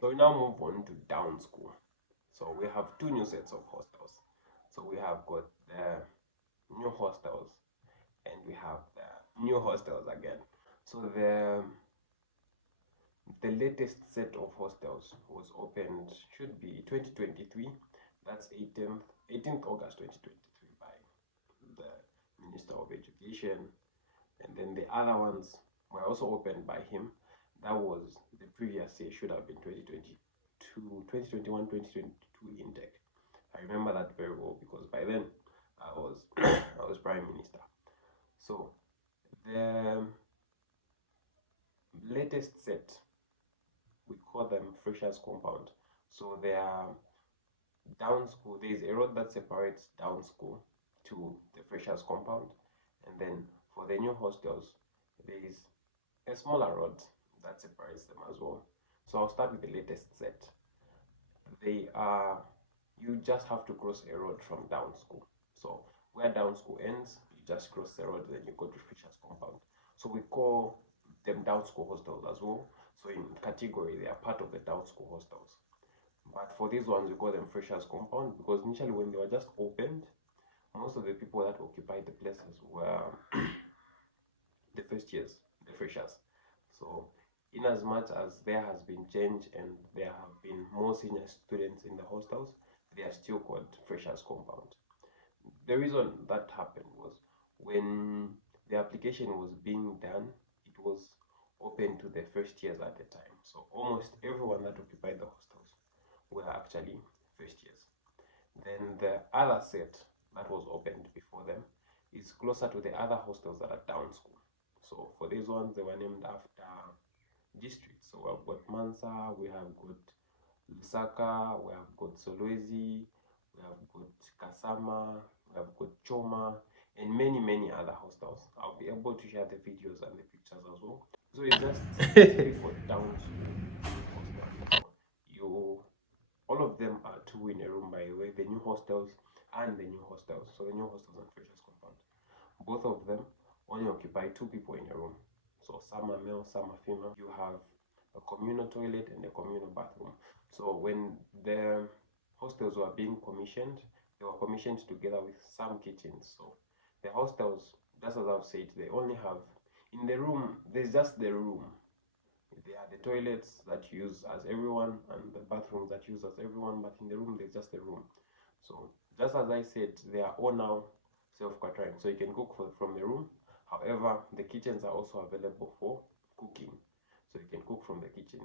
So we now move on to down school. So we have two new sets of hostels. So we have got the new hostels and we have the new hostels again. So the latest set of hostels was opened, should be 2023. That's 18th August 2023 by the Minister of Education. And then the other ones were also opened by him. That was the previous year, should have been 2021, 2022 intake. I remember that very well because by then I was I was Prime Minister. So the latest set, we call them Freshers Compound. So they are down school. There is a road that separates down school to the Freshers Compound, and then for the new hostels, there is a smaller road that separates them as well. So I'll start with the latest set. They are, you just have to cross a road from down school. So where down school ends, you just cross the road, then you go to Freshers Compound. So we call them down school hostels as well. So in category, they are part of the down school hostels. But for these ones, we call them Freshers Compound because initially when they were just opened, most of the people that occupied the places were the first years, the freshers. So in as much as there has been change and there have been more senior students in the hostels, they are still called Freshers Compound. The reason that happened was when the application was being done, it was open to the first years at the time. So almost everyone that occupied the hostels were actually first years. Then the other set that was opened before them is closer to the other hostels that are down school. So for these ones, they were named after districts. So we've got Mansa, we have got Lusaka, we have got Solwezi, we have got Kasama, we have got Choma, and many other hostels. I'll be able to share the videos and the pictures as well. So it's just for down school hostels. So all of them are two in a room, by the way, the new hostels and the new hostels. So the new hostels and Freshers Compound, both of them only occupy two people in a room. So some are male, some are female. You have a communal toilet and a communal bathroom. So when the hostels were being commissioned, they were commissioned together with some kitchens. So the hostels, just as I've said, they only have, in the room, there's just the room. There are the toilets that you use as everyone and the bathrooms that you use as everyone, but in the room there's just the room. So just as I said, they are all now self-catering, so you can cook from the room. However, the kitchens are also available for cooking, so you can cook from the kitchen.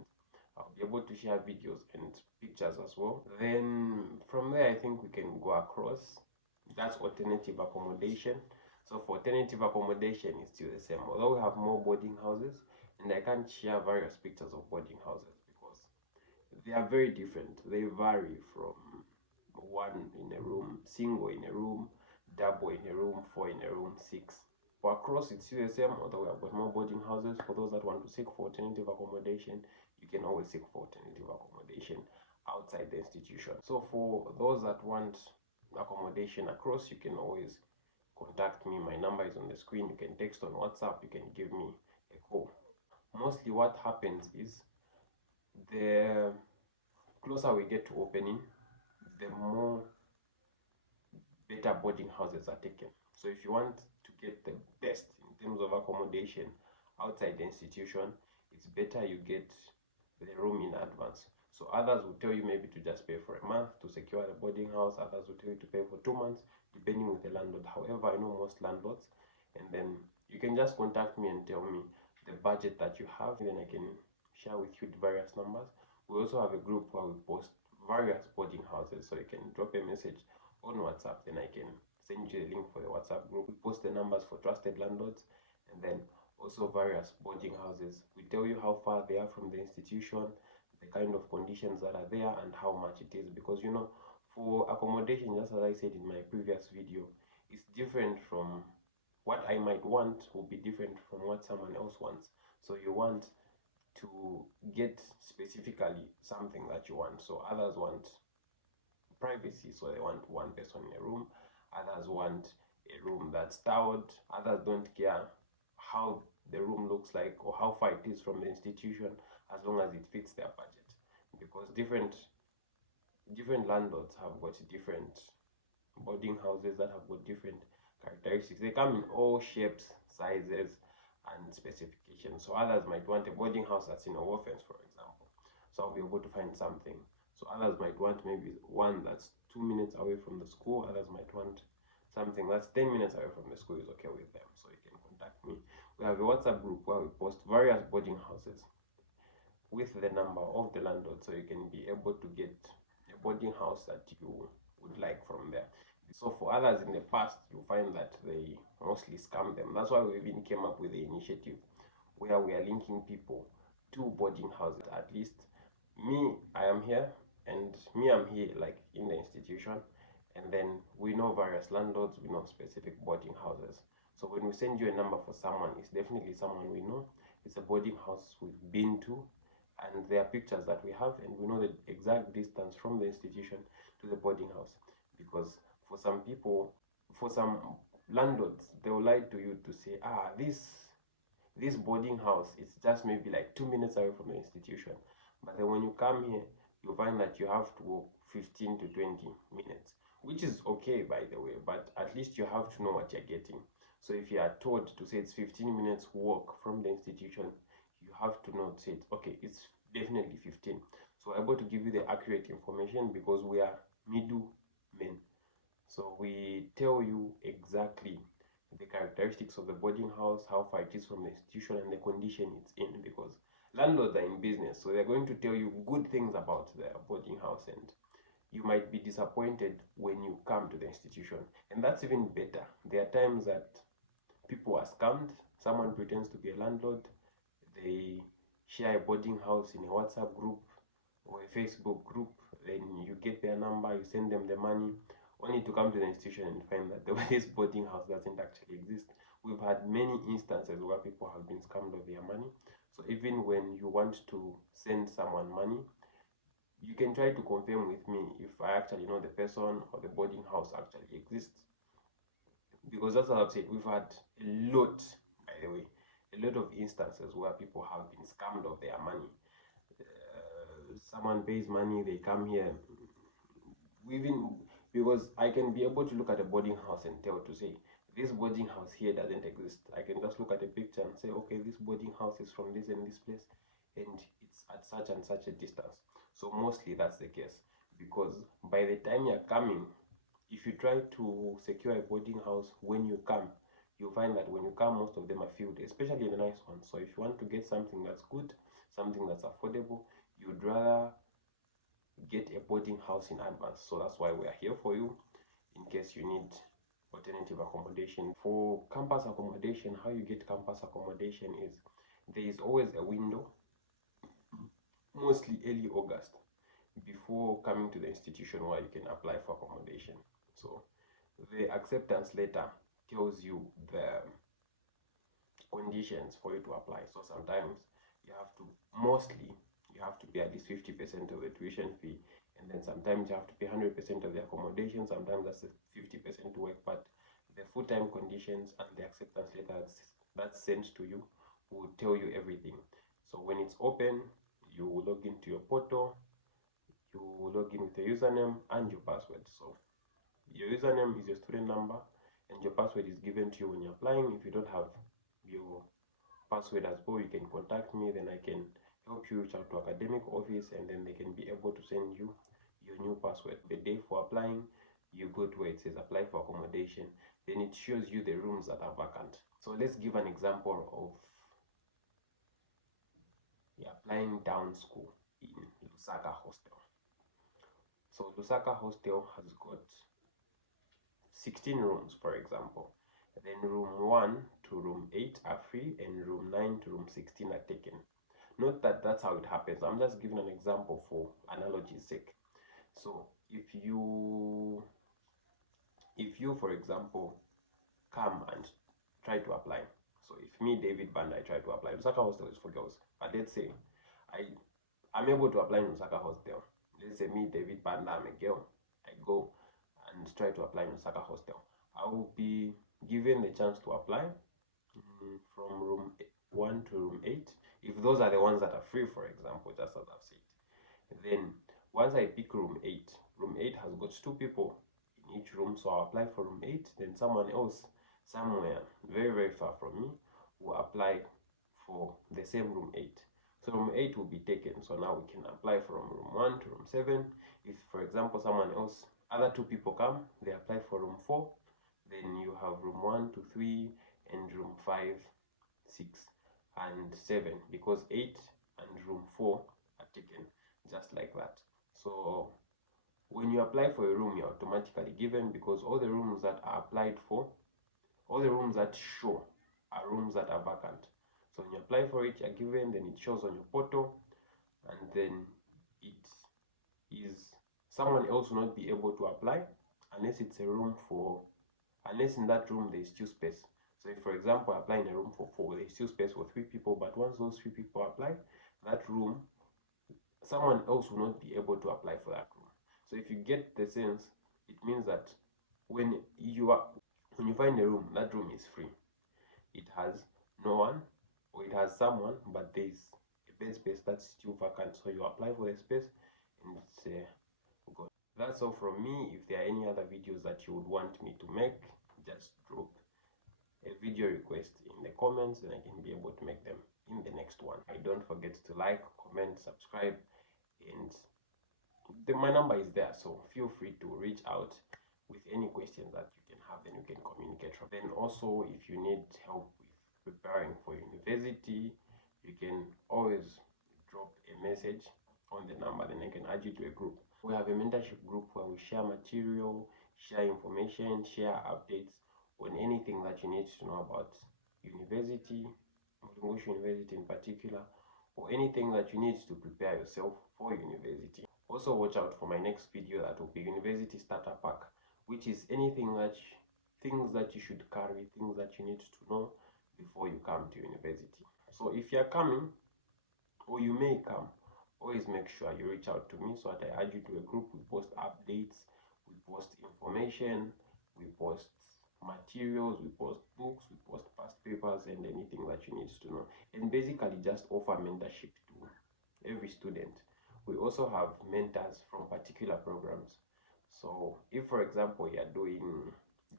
I'll be able to share videos and pictures as well. Then from there, I think we can go across. That's alternative accommodation. So for alternative accommodation, it's still the same, although we have more boarding houses, and I can't share various pictures of boarding houses because they are very different. They vary from one in a room, single in a room, double in a room, four in a room, six. For across, it's still the same, although we have got more boarding houses. For those that want to seek for alternative accommodation, you can always seek for alternative accommodation outside the institution. So for those that want accommodation across, you can always contact me. My number is on the screen. You can text on WhatsApp, you can give me a call. Mostly what happens is the closer we get to opening, the more better boarding houses are taken. So if you want to get the best in terms of accommodation outside the institution, it's better you get the room in advance. So others will tell you maybe to just pay for a month to secure the boarding house. Others will tell you to pay for 2 months, depending with the landlord. However, I know most landlords, and then you can just contact me and tell me the budget that you have, then I can share with you the various numbers. We also have a group where we post various boarding houses, so you can drop a message on WhatsApp, then I can send you a link for the WhatsApp group. We post the numbers for trusted landlords, and then also various boarding houses. We tell you how far they are from the institution, the kind of conditions that are there, and how much it is, because you know, for accommodation, just as I said in my previous video, it's different from what I might want, will be different from what someone else wants. So you want to get specifically something that you want. So others want privacy, so they want one person in a room. Others want a room that's tiled. Others don't care how the room looks like or how far it is from the institution, as long as it fits their budget. different landlords have got different boarding houses that have got different characteristics. They come in all shapes, sizes, and specifications. So others might want a boarding house that's in a offense, for example. So I'll be able to find something. So others might want maybe one that's 2 minutes away from the school. Others might want something that's 10 minutes away from the school is okay with them. So you can contact me. We have a WhatsApp group where we post various boarding houses with the number of the landlord, so you can be able to get a boarding house that you would like from there. So for others in the past, you find that they mostly scam them. That's why we even came up with the initiative where we are linking people to boarding houses. At least me, I am here, and me, I'm here like in the institution, and then we know various landlords, we know specific boarding houses. So when we send you a number for someone, it's definitely someone we know. It's a boarding house we've been to, and there are pictures that we have, and we know the exact distance from the institution to the boarding house. Because for some people, for some landlords, they will lie to you to say, this boarding house is just maybe like 2 minutes away from the institution. But then when you come here, you find that you have to walk 15 to 20 minutes, which is okay, by the way, but at least you have to know what you're getting. So if you are told to say it's 15 minutes walk from the institution, you have to know, say, okay, it's definitely 15. So we're able to give you the accurate information because we are middlemen. So we tell you exactly the characteristics of the boarding house, how far it is from the institution, and the condition it's in, because landlords are in business, so they're going to tell you good things about their boarding house, and you might be disappointed when you come to the institution. And that's even better. There are times that people are scammed. Someone pretends to be a landlord, they share a boarding house in a WhatsApp group or a Facebook group, then you get their number, you send them the money, only to come to the institution and find that this boarding house doesn't actually exist. We've had many instances where people have been scammed of their money. So even when you want to send someone money, you can try to confirm with me if I actually know the person or the boarding house actually exists. Because that's what I've said, we've had a lot, by the way, a lot of instances where people have been scammed of their money. Someone pays money, they come here, because I can be able to look at a boarding house and tell to say, this boarding house here doesn't exist. I can just look at a picture and say, okay, this boarding house is from this and this place, and it's at such and such a distance. So mostly that's the case, because by the time you're coming, if you try to secure a boarding house when you come, you'll find that when you come, most of them are filled, especially the nice ones. So if you want to get something that's good, something that's affordable, you'd rather get a boarding house in advance. So that's why we are here for you, in case you need alternative accommodation. For campus accommodation, how you get campus accommodation is there is always a window, mostly early August, before coming to the institution where you can apply for accommodation. So the acceptance letter tells you the conditions for you to apply. So sometimes you have to pay at least 50% of the tuition fee, and then sometimes you have to pay 100% of the accommodation. Sometimes that's 50% work, but the full-time conditions and the acceptance letter that's sent to you will tell you everything. So when it's open, you will log into your portal, you will log in with your username and your password. So your username is your student number, and your password is given to you when you're applying. If you don't have your password as well, you can contact me, then I can help you reach out to academic office, and then they can be able to send you your new password. The day for applying, you go to where it says apply for accommodation, then it shows you the rooms that are vacant. So let's give an example of applying down school in Lusaka Hostel. So Lusaka Hostel has got 16 rooms, for example. Then room 1 to room 8 are free, and room 9 to room 16 are taken. Note that that's how it happens. I'm just giving an example for analogy's sake. So if you for example come and try to apply, so if me, David Banda, I try to apply, Lusaka Hostel is for girls, but let's say I'm able to apply in Lusaka Hostel. Let's say me, David Banda, I'm a girl, I go and try to apply in Lusaka Hostel. I will be given the chance to apply from room 1 to room 8, if those are the ones that are free, for example, just as I've said. Then Once I pick room 8, room 8 has got 2 people in each room, so I'll apply for room 8. Then someone else somewhere very, very far from me will apply for the same room 8. So room 8 will be taken. So now we can apply from room 1 to room 7. If, for example, someone else, other 2 people come, they apply for room 4, then you have room 1 to 3 and room 5, 6, and 7, because 8 and room 4 are taken, just like that. So when you apply for a room, you're automatically given, because all the rooms that are applied for, all the rooms that show are rooms that are vacant. So when you apply for it, you're given, then it shows on your portal, and then it is, someone else will not be able to apply unless it's a room for, unless in that room there's still space. So if, for example, I apply in a room for 4, there's still space for 3 people, but once those 3 people apply, that room, someone else will not be able to apply for that room. So if you get the sense, it means that when you find a room, that room is free. It has no one, or it has someone, but there's a bed space that's still vacant. So you apply for the space, and it's good. That's all from me. If there are any other videos that you would want me to make, just drop a video request in the comments, and I can be able to make them in the next one. Don't forget to like, comment, subscribe, and my number is there, so feel free to reach out with any questions that you can have, then we can communicate from. Then also, if you need help with preparing for university, you can always drop a message on the number, then I can add you to a group. We have a mentorship group where we share material, share information, share updates on anything that you need to know about university, Mulungushi University in particular, or anything that you need to prepare yourself for university. Also watch out for my next video, that will be University Starter Pack, which is anything that things that you should carry, things that you need to know before you come to university. So if you're coming, or you may come, always make sure you reach out to me so that I add you to a group. We post updates, we post information, we post materials, we post books, we post past papers, and anything that you need to know, and basically just offer mentorship to every student. We also have mentors from particular programs. So if, for example, you're doing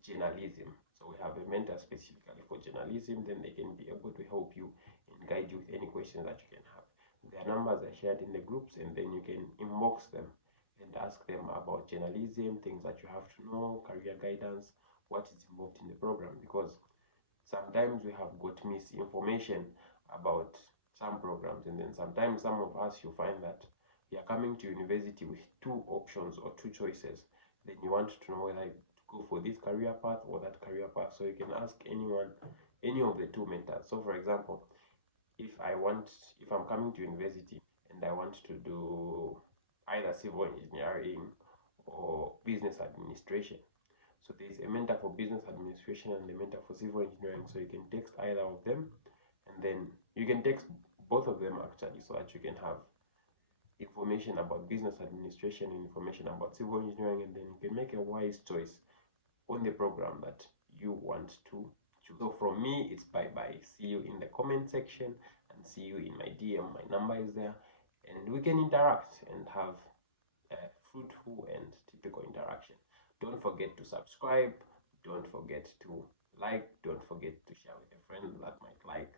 journalism, so we have a mentor specifically for journalism, then they can be able to help you and guide you with any questions that you can have. Their numbers are shared in the groups, and then you can inbox them and ask them about journalism, things that you have to know, career guidance, what is involved in the program, because sometimes we have got misinformation about some programs, and then sometimes some of us, you find that you're coming to university with 2 options or 2 choices, then you want to know whether to go for this career path or that career path. So you can ask anyone, any of the 2 mentors. So for example, if I'm coming to university and I want to do either civil engineering or business administration, so there's a mentor for business administration and a mentor for civil engineering. So you can text either of them, and then you can text both of them actually, so that you can have information about business administration and information about civil engineering, and then you can make a wise choice on the program that you want to choose. So from me, it's bye-bye. See you in the comment section, and see you in my DM. My number is there, and we can interact and have a fruitful and typical interaction. Don't forget to subscribe, don't forget to like, don't forget to share with a friend that might like.